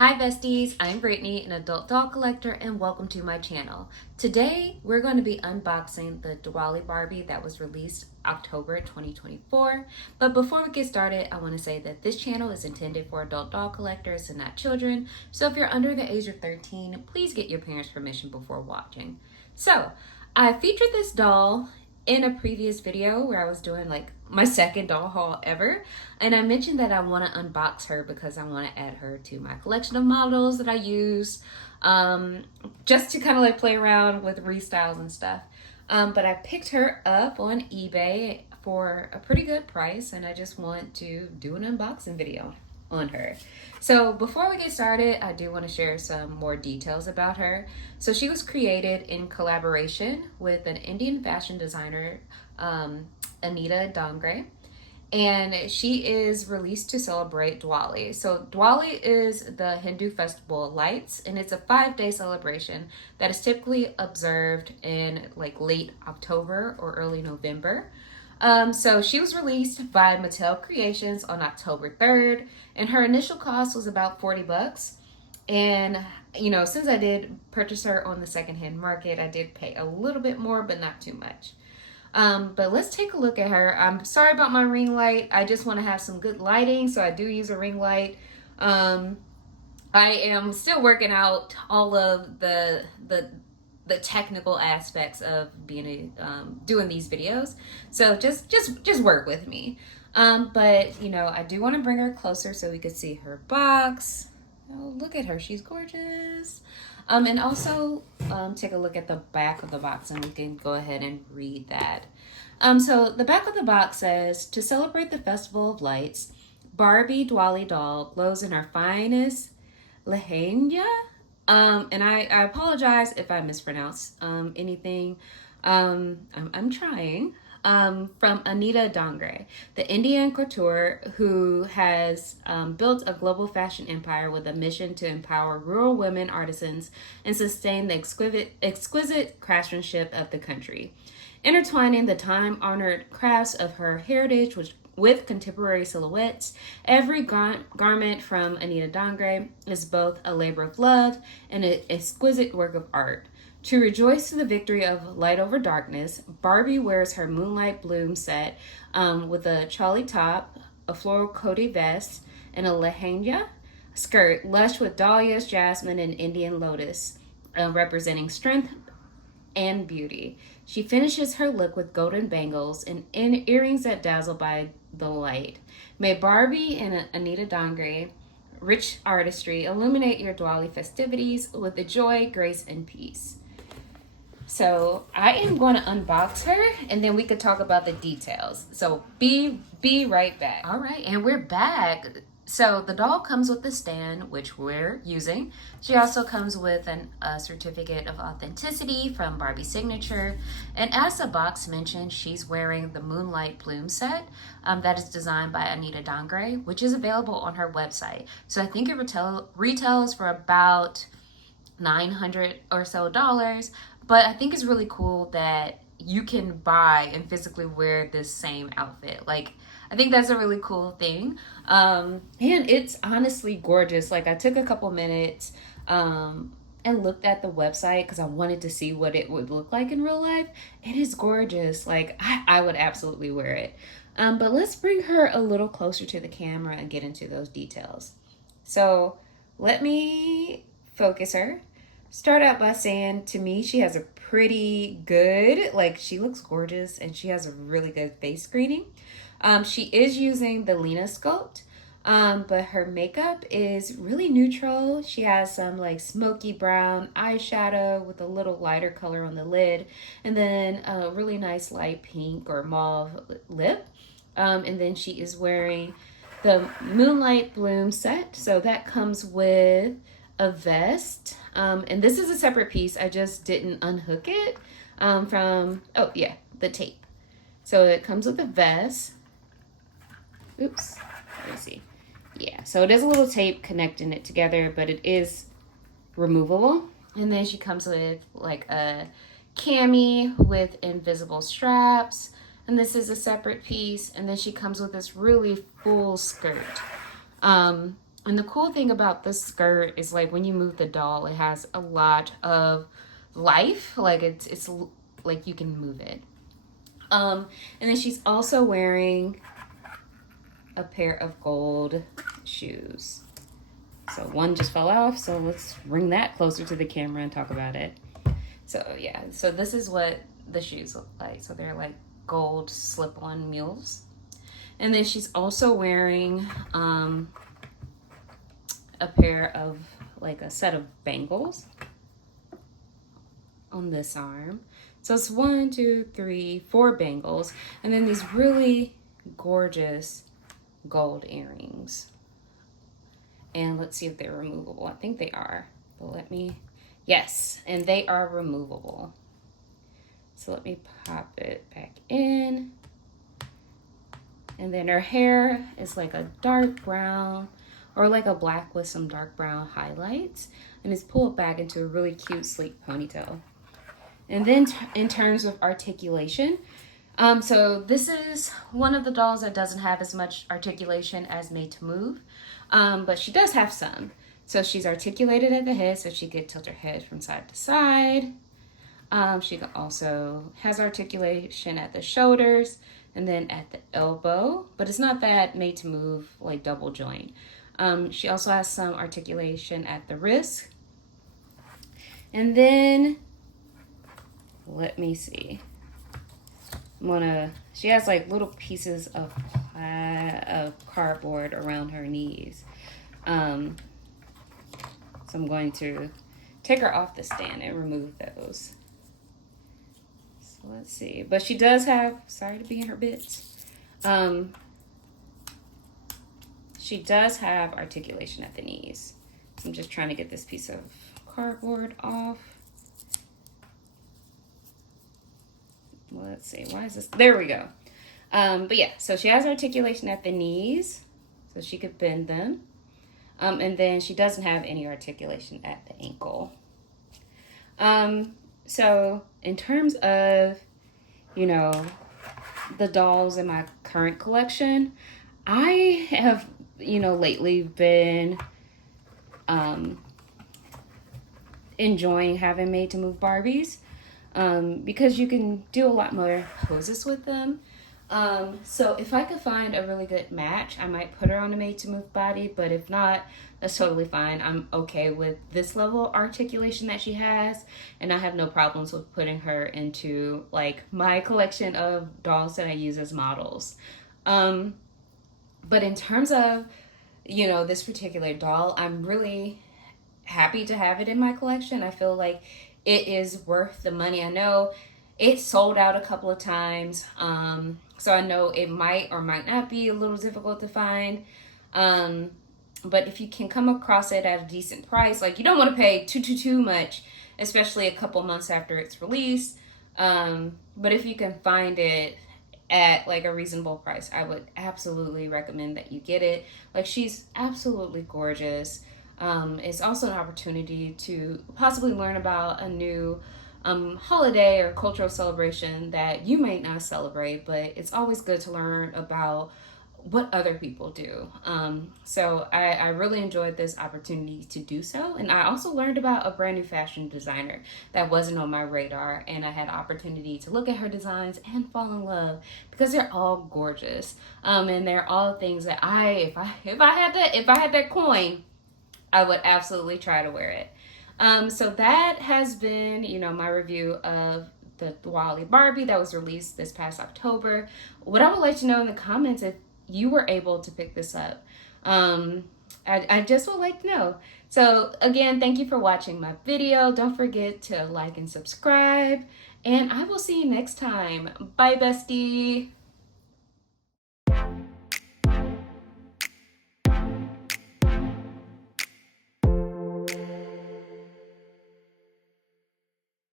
Hi besties, I'm Brittany, an adult doll collector, and welcome to my channel. Today, we're going to be unboxing the Diwali Barbie that was released October 2024. But before we get started, I want to say that this channel is intended for adult doll collectors and not children. So if you're under the age of 13, please get your parents' permission before watching. So, I featured this doll in a previous video where I was doing like my second doll haul ever, and I mentioned that I want to unbox her because I want to add her to my collection of models that I use, just to kind of like play around with restyles and stuff. But I picked her up on eBay for a pretty good price, and I just want to do an unboxing video on her. So before we get started, I do want to share some more details about her. So she was created in collaboration with an Indian fashion designer, Anita Dongre, and she is released to celebrate Diwali. So Diwali is the Hindu festival of lights, and it's a 5-day celebration that is typically observed in like late October or early November. So she was released by Mattel Creations on October 3rd, and her initial cost was about $40. And, you know, since I did purchase her on the secondhand market, I did pay a little bit more, but not too much. But let's take a look at her. I'm sorry about my ring light. I just want to have some good lighting, so I do use a ring light. I am still working out all of the technical aspects of being doing these videos, so just work with me. But you know, I do want to bring her closer so we could see her box. Oh, look at her, she's gorgeous. And also take a look at the back of the box, and we can go ahead and read that. So the back of the box says, to celebrate the Festival of Lights, Barbie Diwali doll glows in her finest lehenga. And I apologize if I mispronounce anything. I'm trying. From Anita Dongre, the Indian couture who has built a global fashion empire with a mission to empower rural women artisans and sustain the exquisite craftsmanship of the country. Intertwining the time-honored crafts of her heritage with contemporary silhouettes, every garment from Anita Dongre is both a labor of love and an exquisite work of art. To rejoice in the victory of light over darkness, Barbie wears her Moonlight Bloom set with a chali top, a floral coated vest, and a lehenga skirt lush with dahlias, jasmine, and Indian lotus, representing strength and beauty. She finishes her look with golden bangles and earrings that dazzle by the light. May Barbie and Anita Dongre rich artistry illuminate your Diwali festivities with the joy, grace, and peace. So I am going to unbox her, and then we could talk about the details. So be right back. All right, and we're back. So the doll comes with the stand, which we're using. She also comes with a certificate of authenticity from Barbie Signature. And as the box mentioned, she's wearing the Moonlight Bloom set that is designed by Anita Dongre, which is available on her website. So I think it retails for about $900 or so. But I think it's really cool that you can buy and physically wear this same outfit. Like, I think that's a really cool thing. And it's honestly gorgeous. Like, I took a couple minutes and looked at the website because I wanted to see what it would look like in real life. It is gorgeous. Like, I would absolutely wear it. But let's bring her a little closer to the camera and get into those details. So let me focus her. Start out by saying, to me, she has a pretty good, like, she looks gorgeous, and she has a really good face screening. She is using the Lena Sculpt, but her makeup is really neutral. She has some like smoky brown eyeshadow with a little lighter color on the lid, and then a really nice light pink or mauve lip. And then she is wearing the Moonlight Bloom set, so that comes with a vest, and this is a separate piece. I just didn't unhook it from, oh yeah, the tape. So it comes with a vest. Oops, let me see. Yeah, so it is a little tape connecting it together, but it is removable. And then she comes with like a cami with invisible straps, and this is a separate piece. And then she comes with this really full skirt. And the cool thing about this skirt is like when you move the doll, it has a lot of life. Like it's like you can move it. And then she's also wearing a pair of gold shoes. So one just fell off, so let's bring that closer to the camera and talk about it. So yeah, so this is what the shoes look like. So they're like gold slip-on mules. And then she's also wearing a pair of, like a set of bangles on this arm. So it's 1, 2, 3, 4 bangles. And then these really gorgeous gold earrings. And let's see if they're removable. I think they are, but yes, and they are removable. So let me pop it back in. And then her hair is like a dark brown or like a black with some dark brown highlights, and it's pulled back into a really cute sleek ponytail. And then in terms of articulation, so this is one of the dolls that doesn't have as much articulation as Made to Move, but she does have some. So she's articulated at the head, so she could tilt her head from side to side. She also has articulation at the shoulders and then at the elbow, but it's not that Made to Move like double joint. She also has some articulation at the wrist. And then, let me see. She has like little pieces of cardboard around her knees. So I'm going to take her off the stand and remove those. So let's see. But she does have, sorry to be in her bits. She does have articulation at the knees. So I'm just trying to get this piece of cardboard off. Let's see, why is this? There we go. But yeah, so she has articulation at the knees, so she could bend them. And then she doesn't have any articulation at the ankle. So in terms of, you know, the dolls in my current collection, I have, you know, lately been enjoying having Made to Move Barbies. Because you can do a lot more poses with them. So if I could find a really good match, I might put her on a Made to Move body, but if not, that's totally fine. I'm okay with this level of articulation that she has, and I have no problems with putting her into like my collection of dolls that I use as models. But in terms of, you know, this particular doll, I'm really happy to have it in my collection. I feel like it is worth the money. I know it sold out a couple of times, so I know it might or might not be a little difficult to find. But if you can come across it at a decent price, like you don't want to pay too much, especially a couple months after it's released. But if you can find it at like a reasonable price, I would absolutely recommend that you get it. Like, she's absolutely gorgeous. It's also an opportunity to possibly learn about a new holiday or cultural celebration that you might not celebrate, but it's always good to learn about what other people do. So I really enjoyed this opportunity to do so. And I also learned about a brand new fashion designer that wasn't on my radar, and I had an opportunity to look at her designs and fall in love because they're all gorgeous. And they're all things that if I had that coin, I would absolutely try to wear it. So that has been, you know, my review of the Diwali Barbie that was released this past October. What I would like to know in the comments if you were able to pick this up. I just would like to know. So again, thank you for watching my video. Don't forget to like and subscribe, and I will see you next time. Bye, bestie.